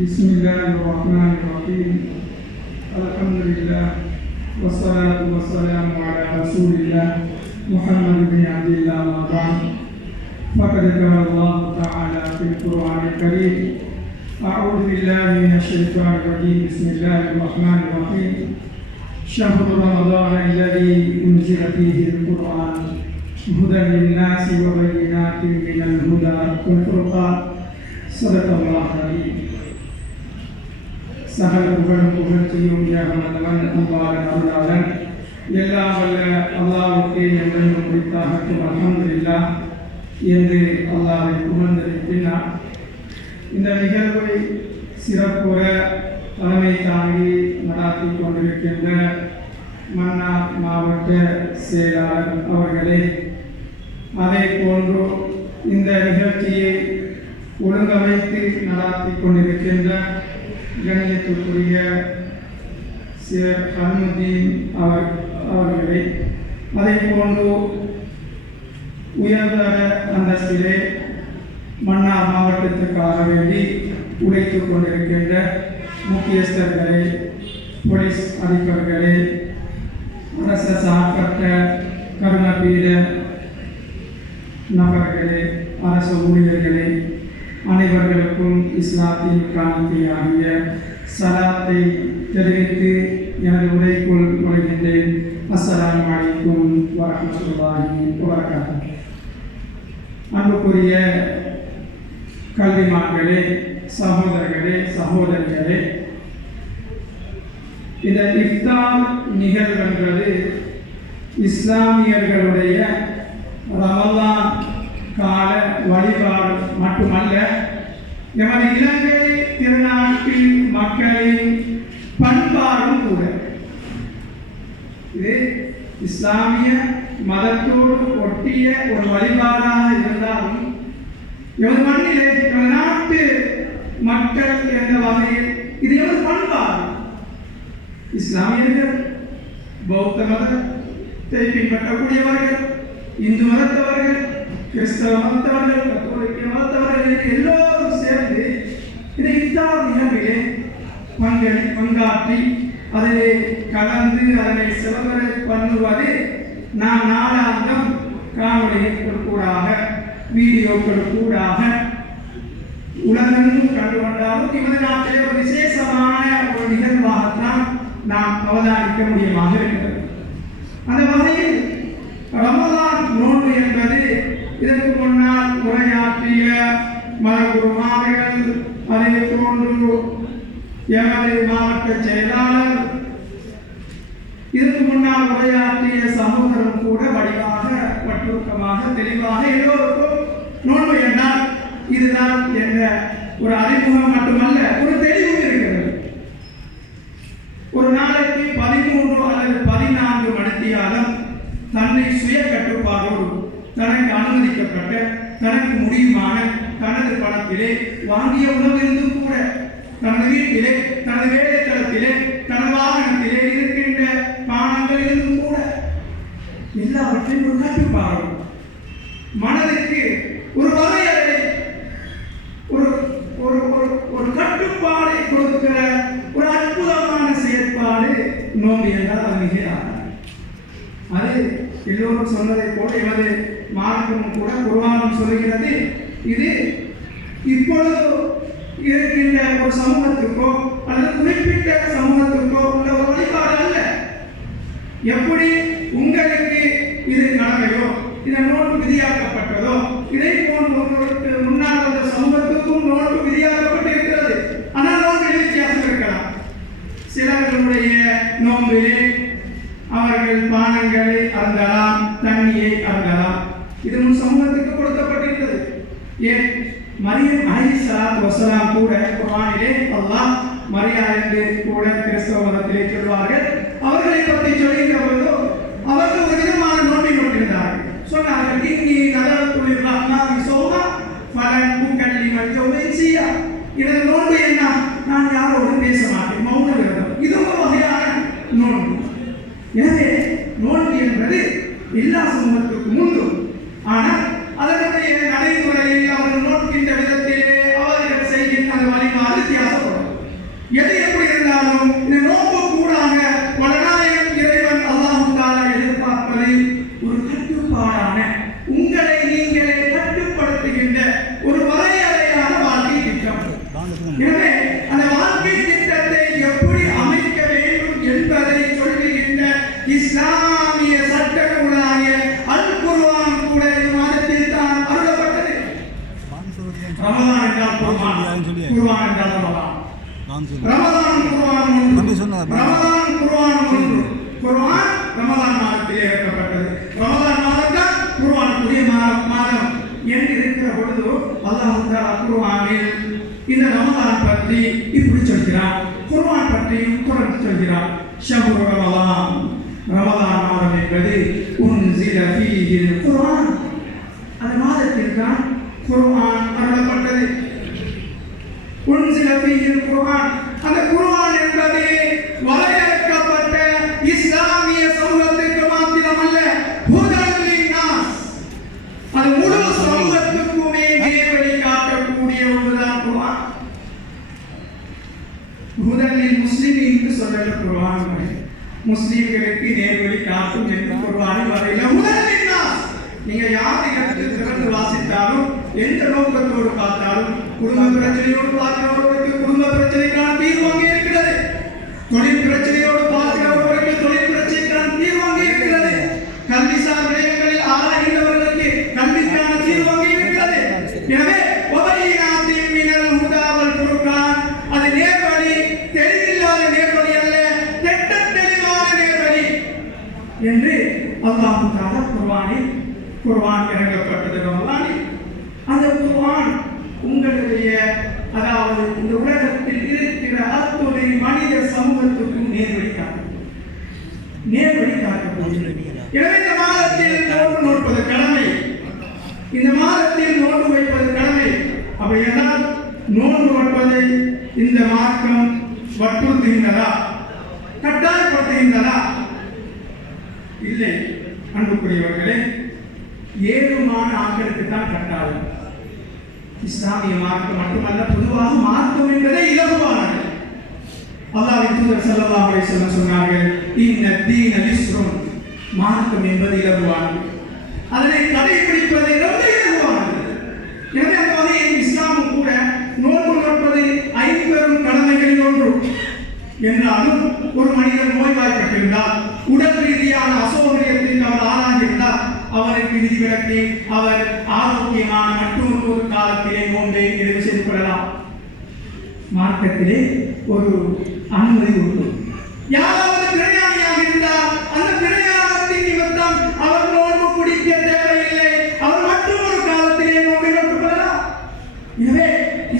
بسم الله الرحمن الرحيم الحمد لله والصلاة والسلام على رسول الله محمد بن عبد الله ما بعد فقد قال الله تعالى في القرآن الكريم أعوذ بالله من الشيطان الرجيم بسم الله الرحمن الرحيم شهر رمضان الذي أنزل فيه القرآن هدى للناس وبينات من الهدى والفرقان صدق الله العظيم சகல புகழும் புகழ்ச்சியும் யாகமல்லவன் அல்லாஹ்வின் அருளாளன் எல்லாம் வல்ல அல்லாஹ்வுக்கே என்றென்றும் குறித்தாகட்டும் அல்ஹம்துலில்லாஹ் என்று அல்லாஹ்வை புகழ்ந்தளிப்பினார். இந்த நிகழ்வை சிறப்புற தலைமை தாங்கி நடாத்தி கொண்டிருக்கின்ற மன்னார் மாவட்ட செயலாளர் அவர்களே, அதே போன்று இந்த நிகழ்ச்சியை ஒழுங்கமைத்து நடாத்தி கொண்டிருக்கின்ற கண்ணியத்திற்குரிய சேர் அனுமதீன் அவர்களை, அதே போன்று உயர்தர அந்தஸ்திலே மன்னார் மாவட்டத்திற்காக வேண்டி உழைத்துக் கொண்டிருக்கின்ற முக்கியஸ்தர்களே, போலீஸ் அதிகாரிகளே, அரச சார்பற்ற கருணபீட நபர்களே, அரசு ஊழியர்களே, அனைவர்களுக்கும் இஸ்லாத்தின் காணிக்கையாகிய சலாத்தை தெரிவித்து எனது உரைக்குள் நுழைகின்றேன். அஸ்ஸலாமு அலைக்கும் வரஹ்மத்துல்லாஹி வபரகாத்துஹு. அன்புக்குரிய கல்விமான்களே, சகோதரர்களே, சகோதரிகளே, இந்த இஃப்தார் நிகழ்வென்றது இஸ்லாமியர்களுடைய ரமலான் கால வழிபாடு மட்டுமல்ல, எமது இலங்கை திருநாட்டின் மக்களின் பண்பாடும் கூட. இது இஸ்லாமிய மதத்தோடு ஒட்டிய ஒரு வழிபாடாக இருந்தாலும் எமது மண்ணிலே எமது நாட்டு மக்கள் என்ற வகையில் இது எமது பண்பாடு. இஸ்லாமியர்கள், பௌத்த மதத்தை பின்பற்றக்கூடியவர்கள், இந்து மதத்தவர்கள், கிறிஸ்தவ மதத்தவர்கள், கத்தோலிக்க மதத்தவர்கள் எல்லோரும் சேர்ந்து இந்த இஃப்தார் நிகழ்விலே பங்காற்றி அதிலே கலந்து அதனை செலவரை பண்ணுவது நாம் நாளாந்தம் காணொளிகள் கூடாக, வீடியோக்கள் கூடாக உலகெங்கும் கண்டுகொண்டாலும் இவரது நாட்டிலே ஒரு விசேஷமான ஒரு நிகழ்வாகத்தான் நாம் அவதானிக்க முடியுமாக இருக்கிறது. அந்த வகையில் ரமலான் நோன்பு என்பது இதற்கு முன்னால் உரையாற்றிய மதகுருமார்கள், அதே போன்று எமது மாவட்ட செயலாளர், இதற்கு முன்னால் உரையாற்றிய சகோதரன் கூட வடிவாக, வட்டுக்கமாக, தெளிவாக எல்லோருக்கும் நோன்பு என்றால் இதுதான் என்ற ஒரு அறிமுகம் மட்டுமல்ல, ஒரு தெளிவு இருக்கிறது. ஒரு நாளைக்கு 13 அல்லது 14 மணித்தியாலம் தன்னை சுய கட்டுப்பாடோடு தனக்கு அனுமதிக்கப்பட்ட, தனக்கு முடியுமான தனது பணத்திலே வாங்கிய உணவிலிருந்தும் கூட, தனது வீட்டிலே, தனது வேலைத்தளத்திலே, தனது வாகனத்திலே இருக்கின்ற பானங்களிலிருந்தும் கூட எல்லாவற்றையும் ஒரு கட்டுப்பாடு, மனதிற்கு ஒரு வரையறை, ஒரு கட்டுப்பாடை கொடுக்கிற ஒரு அற்புதமான செயற்பாடு நோன்பு என்றால் அது மிகையாக. அது எல்லோரும் சொன்னதை போல எமது மார்க்கமும் கூட குர்ஆனும் சொல்லுகிறது. இது இப்பொழுது இருக்கின்ற ஒரு சமூகத்திற்கோ அல்லது குறிப்பிட்ட சமூகத்திற்கோ உள்ள ஒரு வழிபாடு அல்ல. எப்படி உங்களுக்கு இது கடமையோ, இந்த நோன்பு விதியாக்கப்பட்டதோ, இதை போன்று உங்களுக்கு முன்னால் உள்ள சமூகத்துக்கும் நோன்பு விதியாக்கப்பட்டு இருக்கிறது. ஆனால் நோன்பில் வித்தியாசம் இருக்கலாம். சிலர்களுடைய நோன்பிலே அவர்கள் பானங்களை அருந்தலாம், தண்ணியை அருந்தலாம். இது முன் சமூகத்துக்கு கொடுக்கப்பட்டிருக்கிறது. ஏன் மரியம் அலைஹிஸ்ஸலாத்து வஸலாம் கூட குர்ஆனிலே அல்லாஹ் மரியா என்று கூட கிறிஸ்தவ மதத்திலே சொல்வார்கள். அவர்களை பற்றி சொல்கின்ற பொழுது அவர்கள் ஒரு விதமான நோன்பை நோக்கியிருந்தார்கள். சொன்னார்கள், இன்னி நதரத்து லிர்ரஹ்மானி ஸௌமா ஃபலன் உகல்லிம யௌம இன்சியா. இதன் நோன்பு என்ன? நான் யாரோடும் பேச மாட்டேன், மௌன விரதம். இது ஒரு வகையான நோன்பு. எனவே நோன்பு என்பது எல்லா சமூகத்துக்கும் உண்டு. ஆனால் அதனுடைய நடைமுறையில் அவர்கள் நோக்கின்ற விதத்திலே அவர்கள் செய்கின்ற வழிபாடு வித்தியாசப்படும். ரமலான் குர்ஆன் ஒன்று, ரமலான் குர்ஆன் ஒன்று. குர்ஆன் ரமலான் மாதத்தில் இறக்கப்பட்டது. ரமலான் மாதம் குர்ஆனுக்குரிய மாதம் என்று இருக்கிற பொழுது அல்லாஹ் தஆலா குர்ஆனில் இந்த ரமலான் பற்றி இப்படி சொல்கிறான். குர்ஆன் பற்றியும் தொடர்ந்து சொல்கிறான். ஷஹ்ரு ரமலான், ரமலான் மாதம் என்பது உன்சில ஃபீஹில் குர்ஆன், அந்த மாதத்தில் தான் குர்ஆன் அருளப்பட்டது. உன்சில ஃபீஹில் குர்ஆன், அந்த குர்ஆன் என்பது வரையறுக்கப்பட்ட இஸ்லாமிய சமூகத்திற்கு மாத்திரமல்ல, ஹுதல் லின்னாஸ், அது முழு சமூகத்துக்குமே நேர்வழி காட்டக்கூடிய ஒன்றுதான் குர்ஆன். ஹுதல் லில் முஸ்லிமீன் என்று சொல்லல குர்ஆன், முஸ்லிம்களுக்கு நேர்வழி காட்டும் என்று குர்ஆனில் வரையில ஹுதல் லின்னாஸ். நீங்க யாரை எடுத்து திறந்து வாசித்தாலும், எந்த நோக்கத்தோடு பார்த்தாலும், குடும்ப பிரச்சனையோடு பார்க்கிறவர்களுக்கு குடும்ப பிரச்சனைக்கான தீர்வு அங்கே இருக்கிறது, தொழில் பிரச்சனையோடு பார்க்கிறவர்களுக்கு தொழில் பிரச்சனைக்கான தீர்வு அங்கே இருக்கிறது, கல்விசார் விடயங்களில் ஆராய்கிறவர்களுக்கு கல்விக்கான தீர்வு அங்கே இருக்கிறது. எனவே வபையினாத்தின் மினல் ஹுதா வல் ஃபுர்கான், அது நேர்வழி, தெளிவில்லாத நேர்வழி அல்ல, தெட்ட தெளிவான நேர்வழி என்று அல்லாஹ் தஆலா குர்ஆன் இறங்கப்பட்டது ரமலானில். அந்த குர்ஆன் உங்களுடைய, அதாவது இந்த உலகத்தில் இருக்கிற அத்துணை மனித சமூகத்துக்கும் நேர்வழி காட்டப்படுகிறது. எனவே இந்த மாதத்தில் நோன்பு நோற்பது கடமை, இந்த மாதத்தில் நோன்பு வைப்பது கடமை. அப்படி என்றால் நோன்பு நோற்பதை இந்த மார்க்கம் வற்புறுத்துகின்றதா, கட்டாயப்படுத்துகின்றதா? இல்லை அன்புக்குரியவர்களே, ஏழுமான ஆட்களுக்கு தான் கட்டாயம். இஸ்லாமிய மார்க்கம் மட்டுமல்ல, பொதுவாக மார்க்கம் என்பதே இலகுவானது. அல்லாஹ்வின் தூதர் ஸல்லல்லாஹு அலைஹி வஸல்லம் சொன்னார்கள், இன்ன தீன யுஸ்ருன், மார்க்கம் என்பது இலகுவானது, அதனை கடைபிடிப்பது ரொம்ப இலகுவானது. எனவே அந்த வகையில் இஸ்லாமும் கூட நோன்பு நோற்பது ஐம்பெரும் கடமைகளில் ஒன்று. என்றாலும் ஒரு மனிதர் நோய்வாய்ப்பட்டிருந்தால், உடல் ரீதியான அசௌகரியத்திற்கு அவர் ஆளாகியிருந்தால், அவருக்கு விதிவிலக்கு, அவர் ஆரோக்கியமான மற்றொரு காலத்திலே நோன்பை நிறைவு செய்து கொள்ளலாம். மார்க்கத்திலே ஒரு அனுமதி உண்டு. யாராவது பிரயாணியாக இருந்தால் அந்த பிரயாணத்தின் நிமித்தம் அவர் நோன்பு குடிக்க தேவையில்லை, அவர் மற்றொரு காலத்திலே நோன்பை நோட்டுக் கொள்ளலாம். எனவே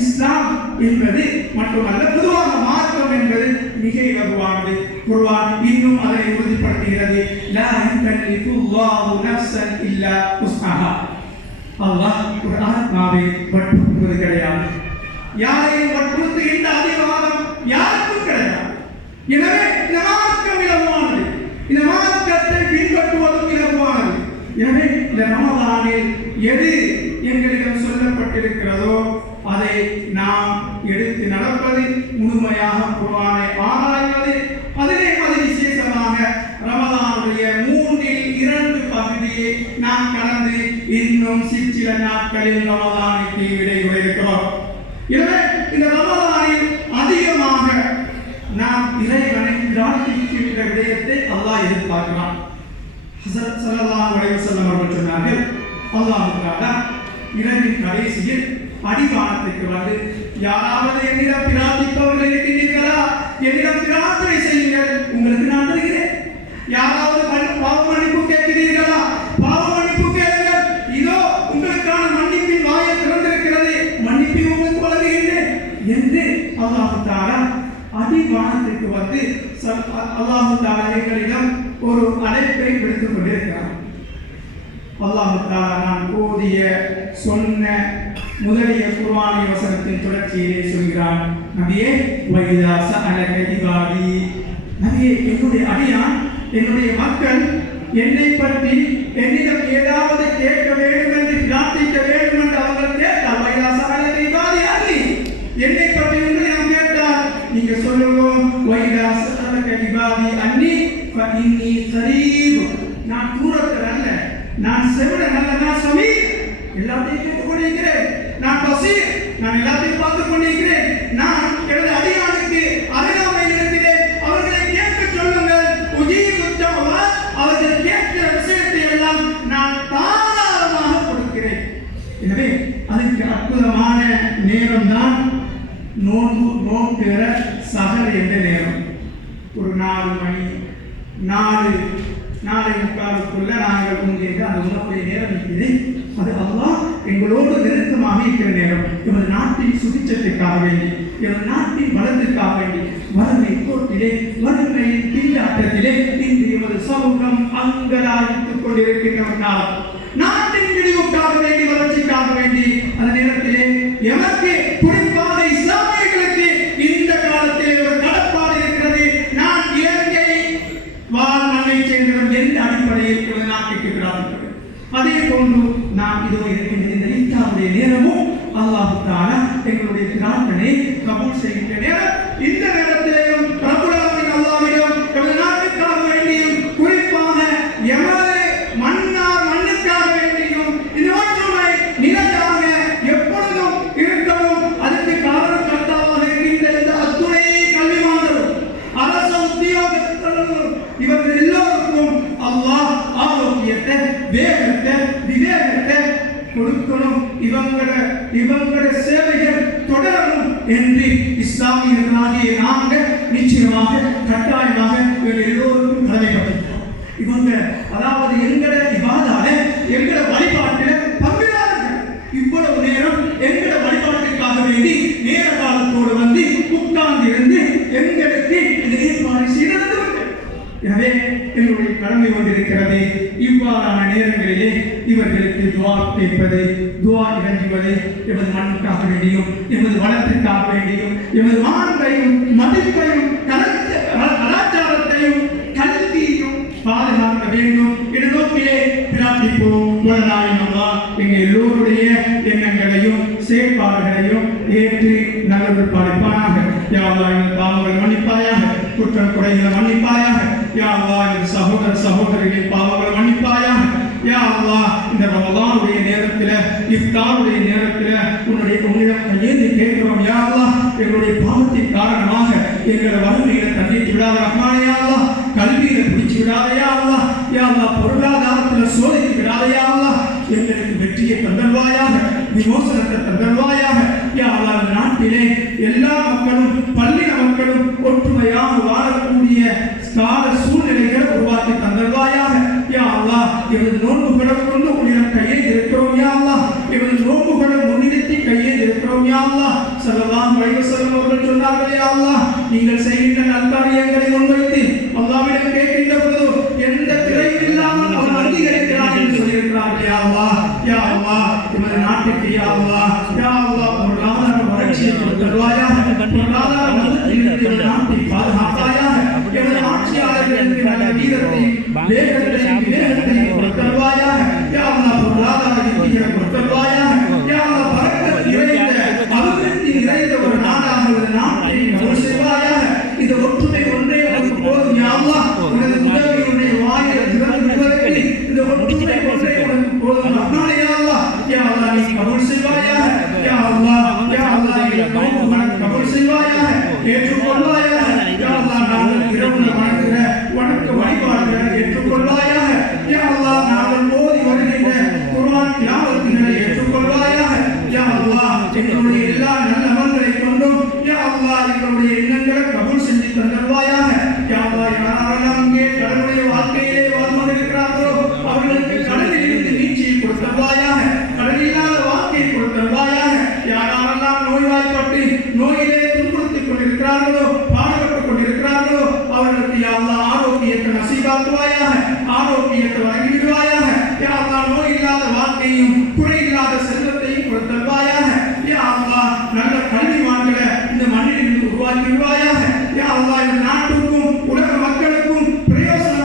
இஸ்லாம் என்பது மட்டுமல்ல, பொதுவாக மார்க்கம் என்பது மிக இலகுவானது. குர்ஆன் இன்னும் அதை உறுதிப்படுத்துகிறது. லா யுகல்லிஃபுல்லாஹு நஃப்ஸன் இல்லா உஸ்அஹா. அல்லாஹ் ஒரு ஆத்மாவை வற்புறுத்துவது கிடையாது, யாரையும் வற்புறுத்துகின்ற அதிகாரம் யாருக்கும் கிடையாது. எனவே இந்த மார்க்கம் இலகுவானது, இந்த மார்க்கத்தை பின்பற்றுவதும் இலகுவானது. எனவே இந்த ரமலானில் எது எங்களிடம் சொல்லப்பட்டிருக்கிறதோ அதை நாம் எடுத்து நடப்பது, முழுமையாக குர்ஆனை ஆராய்வது, அதிலே விசேஷமாக ரமலானுடைய 3/2 பகுதியை நாம் கடந்து இன்னும் சில நாட்களில் ரமலானுக்கு விடையுற இருக்கிறோம். எனவே இந்த ரமலானில் அதிகமாக நாம் இறைவனை பிரார்த்திக்கின்ற விடயத்தை அல்லாஹ் எதிர்பார்க்கிறான். ஹஸரத் ஸல்லல்லாஹு அலைஹி வஸல்லம் அவர்கள் சொன்னார்கள், அல்லாஹ் தஆலா இரவின் கடைசியில் அடிவானத்துக்கு வந்து, யாராவது என்னிடம் பிரார்த்திப்பவர்கள் இருக்கின்றீர்களா, என்னிடம் பிரார்த்தனை செய்யுங்கள், உங்களுக்கு நான் தருகிறேன். யாராவது பாவ மன்னிப்பு கேட்கிறீர்களா, பாவ மன்னிப்பு கேளுங்கள், இதோ உங்களுக்கான மன்னிப்பின் வாயை திறந்திருக்கிறது, மன்னிப்பை உங்களுக்கு வழங்குகின்றேன் என்று அல்லாஹ் தஆலா அடிவானத்துக்கு வந்து அல்லாஹ் தஆலா எங்களிடம் ஒரு அழைப்பை விடுத்துக் கொண்டிருக்கிறார். அல்லாஹ் தஆலா நான் ஓதிய சொன்ன முதலிய குர்ஆனிய வசனத்தின் தொடர்ச்சியிலே சொல்கிறான், நபியே வைதா சஅலக இபாதி, நபியே என்னுடைய அடியான், என்னுடைய மக்கள் என்னை பற்றி என்னிடம் ஏதாவது கேட்க வேண்டும் என்று பிரார்த்திக்க வேண்டும் என்று அவர்கள் கேட்டால், வைதா சஅலக இபாதி அன்னி, என்னை பற்றி உங்களிடம் கேட்டால் நீங்க சொல்லுவோம், வைதா சஅலக இபாதி அன்னி ஃபஇன்னி கரீப், நான் தூரத்தில் அல்ல, நான் செவிடன் அல்ல, நான் சமீர், எல்லாத்தையும் கேட்டுக் கொண்டிருக்கிறேன், நான் பசீர், நான் எல்லாத்தையும் பார்த்துக் கொண்டிருக்கிறேன், நான் எனது அடியானுக்கு அருகாமையில் இருக்கிறேன், அவர்களை கேட்க சொல்லுங்கள், அவர்கள் கேட்கிற விஷயத்தை எல்லாம் நான் தாராளமாக கொடுக்கிறேன். எனவே அதுக்கு அற்புதமான நேரம் தான் நோக்குற சகல எந்த நேரம் ஒரு 4 மணி 4:45 நாங்கள் உண்கின்ற அந்த உணவுடைய நேரம் இருக்குது. அது அல்லாஹ் எங்களோடு நெருக்கமாக இருக்கிற நேரம். எமது நாட்டின் சுபிட்சத்திற்காக வேண்டி, எமது நாட்டின் வளத்திற்காக வேண்டி, வறுமை கோட்டிலே வறுமையின் பின்னாட்டத்திலே இன்று எமது சமூகம் அங்கலாய்த்துக் கொண்டிருக்கின்ற ஒரு காலம். நாட்டின் விடிவுக்காக வேண்டி, வளர்ச்சிக்காக வேண்டி, அந்த நேரத்திலே எமக்கு குறிப்பாக இஸ்லாமியர்களுக்கு இந்த காலத்திலே ஒரு கடப்பாடு இருக்கிறது. நான் இலங்கை வாழ் மண்ணை சேர்ந்தவன் எந்த அடிப்படையில் எமது நாட்டுக்கு பிரார்த்திக்கிறேன். அதே போன்று நாம் இதோ இருக்கின்ற இந்த இத்தாவுடைய நேரமும் அல்லாஹ் தஆலா எங்களுடைய பிரார்த்தனை கபூல் செய்கின்ற நேரம். இந்த நேரத்திலேயும் ரப்புல் ஆலமீன் அல்லாஹ்விடம் எமது நாட்டுக்காக வேண்டியும் குறிப்பாக எமது மண்ணுக்காக வேண்டியும் இந்த ஒற்றுமை நிலையாக எப்பொழுதும் இருக்கணும். அதற்கு காரணகர்த்தாவாக இருக்கின்ற இந்த அத்துணை கல்விமான்களும் அரச உத்தியோகஸ்தர்களும் இவர்கள் எல்லோருக்கும் அல்லாஹ் ஆரோக்கியத்தை, வேகத்தை, விவேகத்தை கொடுக்கணும். இவங்கள சேவைகள் தொடரணும் என்று இஸ்லாமியர்களாகிய நாங்கள் நிச்சயமாக கட்டாயமாக இவர்கள் எல்லோருக்கும் கடமைப்பட்டிருக்கிறோம். இவங்க அதாவது எங்கட இபாதால எங்கட வழிபாட்டில பங்குதாரர்கள். இவ்வளவு நேரம் எங்கட வழிபாட்டிற்காக வேண்டி நேர காலத்தோடு வந்து உட்கார்ந்து இருந்து எங்களுக்கு இந்த ஏற்பாடு செய்தது. எனவே எங்களுடைய கடமை கொண்டிருக்கிறது. இவ்வாறான நேரங்களிலே இவர்களுக்கு துஆ கேட்பது, துஆ இறங்குவது, எமது மண்ணுக்காக வேண்டியும், எமது வளத்திற்காக வேண்டியும், எமது மாண்பையும் மதிப்பையும் கலாச்சாரத்தையும் கல்வியையும் பாதுகாக்க வேண்டும் என்ற நோக்கிலே பிரார்த்திப்போம். எங்கள் எல்லோருடைய எண்ணங்களையும் செயற்பாடுகளையும் ஏற்று நல்லவர் பாலிப்பாயாக. யா அல்லாஹ் எங்கள் பாவங்கள் மன்னிப்பாயாக, குற்றம் குறைகளை மன்னிப்பாயாக. யா அல்லாஹ் எங்கள் சகோதர சகோதரிகளின் பாவங்களை மன்னிப்பாயாக. யா அல்லாஹ் இந்த ரமலானுடைய நேரத்தில், இஃப்தாருடைய நேரத்தில் உன்னிடம் கையேந்தி கேட்கிறோம். யா அல்லாஹ் எங்களுடைய பாவத்தின் காரணமாக எங்களை வறுமையில தண்டித்து விடாத ரஹ்மானே. யா அல்லாஹ் கல்வியில பிடிச்சு விடாத. யா அல்லாஹ் யா அல்லாஹ் பொருளாதாரத்தில் சோதித்து விடாத. யா அல்லாஹ் எங்களுக்கு வெற்றியை தந்தல்வாயாக, விமோசனத்தை தந்தல்வாயாக. யா அல்லாஹ் நாட்டிலே எல்லா மக்களும், பள்ளின மக்களும் ஒற்றுமையாக வாழக்கூடிய கால சூழ்நிலைகளை உருவாக்கி தந்தல்வாயாக. யா அல்லாஹ் எமது நோன்புகளை கொண்டு உன்னிடம் கையை இருக்கிறோம். யா அல்லாஹ் எமது நோன்புகளை முன்னிறுத்தி கையை இருக்கிறோம். யா அல்லாஹ் ஸல்லல்லாஹு அலைஹி வஸல்லம் அவர்கள் சொன்னார்கள், யா அல்லாஹ் நீங்கள் செய்கின்ற நற்காரியங்களை முன்வைத்து அல்லாஹ்விடம் கேட்கின்ற பொழுது எந்த திரையும் இல்லாமல் அவர் அங்கீகரிக்கிறார் என்று சொல்லியிருக்கிறார்கள். யா அல்லாஹ் யா அல்லாஹ் எமது நாட்டுக்கு யா அல்லாஹ் யா அல்லாஹ் பொருளாதார வளர்ச்சியை கொடுத்தருள்வாயாக. பொருளாதார வளர்ச்சியை நாட்டை பாதுகாப்பாயாக. எமது ஆட்சியாளர்களுக்கு நல்ல வீரத்தையும் வேகத்தையும் விவேகத்தையும் கொடுத்தருள்வாயாக. யா அல்லாஹ் பொருளாதார யுக்திகளை கொடுத்தருள்வாயாக. யா அல்லாஹ் பரக்கத் நிறைந்த அபிவிருத்தி நிறைந்த ஒரு நாடாக ஒரு நாட்டை கபூல் செய்வாயாக. இந்த ஒற்றுமை ஒன்றே உனக்கு போதும். யா அல்லாஹ் உனது உதவி உன்னுடைய வாயிலை திறந்து விடுவதற்கு இந்த ஒற்றுமை ஒன்றே உனக்கு போதும். ரஹ்மானே யா அல்லாஹ் யா அல்லாஹ் நீ கபூல் செய்வாயாக. யா அல்லாஹ் யா அல்லாஹ் எங்கள் நோன்புகளை கபூல் செய்வாயாக, ஏற்றுக்கொள்வாயாக. யா அல்லாஹ் நாங்கள் இரவுல வணங்குகிற வணக்க வழிபாடுகளை ஏற்றுக்கொள்வாயாக. யா அல்லாஹ் நாங்கள் ஓதி வருகின்ற குர்ஆன் திலாவத்துகளை ஏற்றுக்கொள்வாயாக. யா அல்லாஹ் எங்களுடைய எல்லா நல்ல அமல்களை கொண்டும் யா அல்லாஹ் எங்களுடைய எண்ணங்களை கபூல் செஞ்சு தந்தல்வாயாக. யா அல்லாஹ் யாரெல்லாம் இங்கே கடனுடைய வாழ்க்கையிலே வாழ்ந்து கொண்டிருக்கிறார்களோ அவர்களுக்கு கடனில் இருந்து நீட்சியை கொடுத்தல்வாயாக, கடனில்லாத வாழ்க்கையை கொடுத்தல்வாயாக. யாரெல்லாம் நோய்வாய்ப்பட்டு நோயிலே துன்புறுத்திக் கொண்டிருக்கிறார்களோ, பாடுபட்டுக் கொண்டிருக்கிறார்களோ அவர்களுக்கு யா அல்லாஹ் ஆரோக்கியத்தை நசீபாக்குவாயாக, ஆரோக்கியத்தை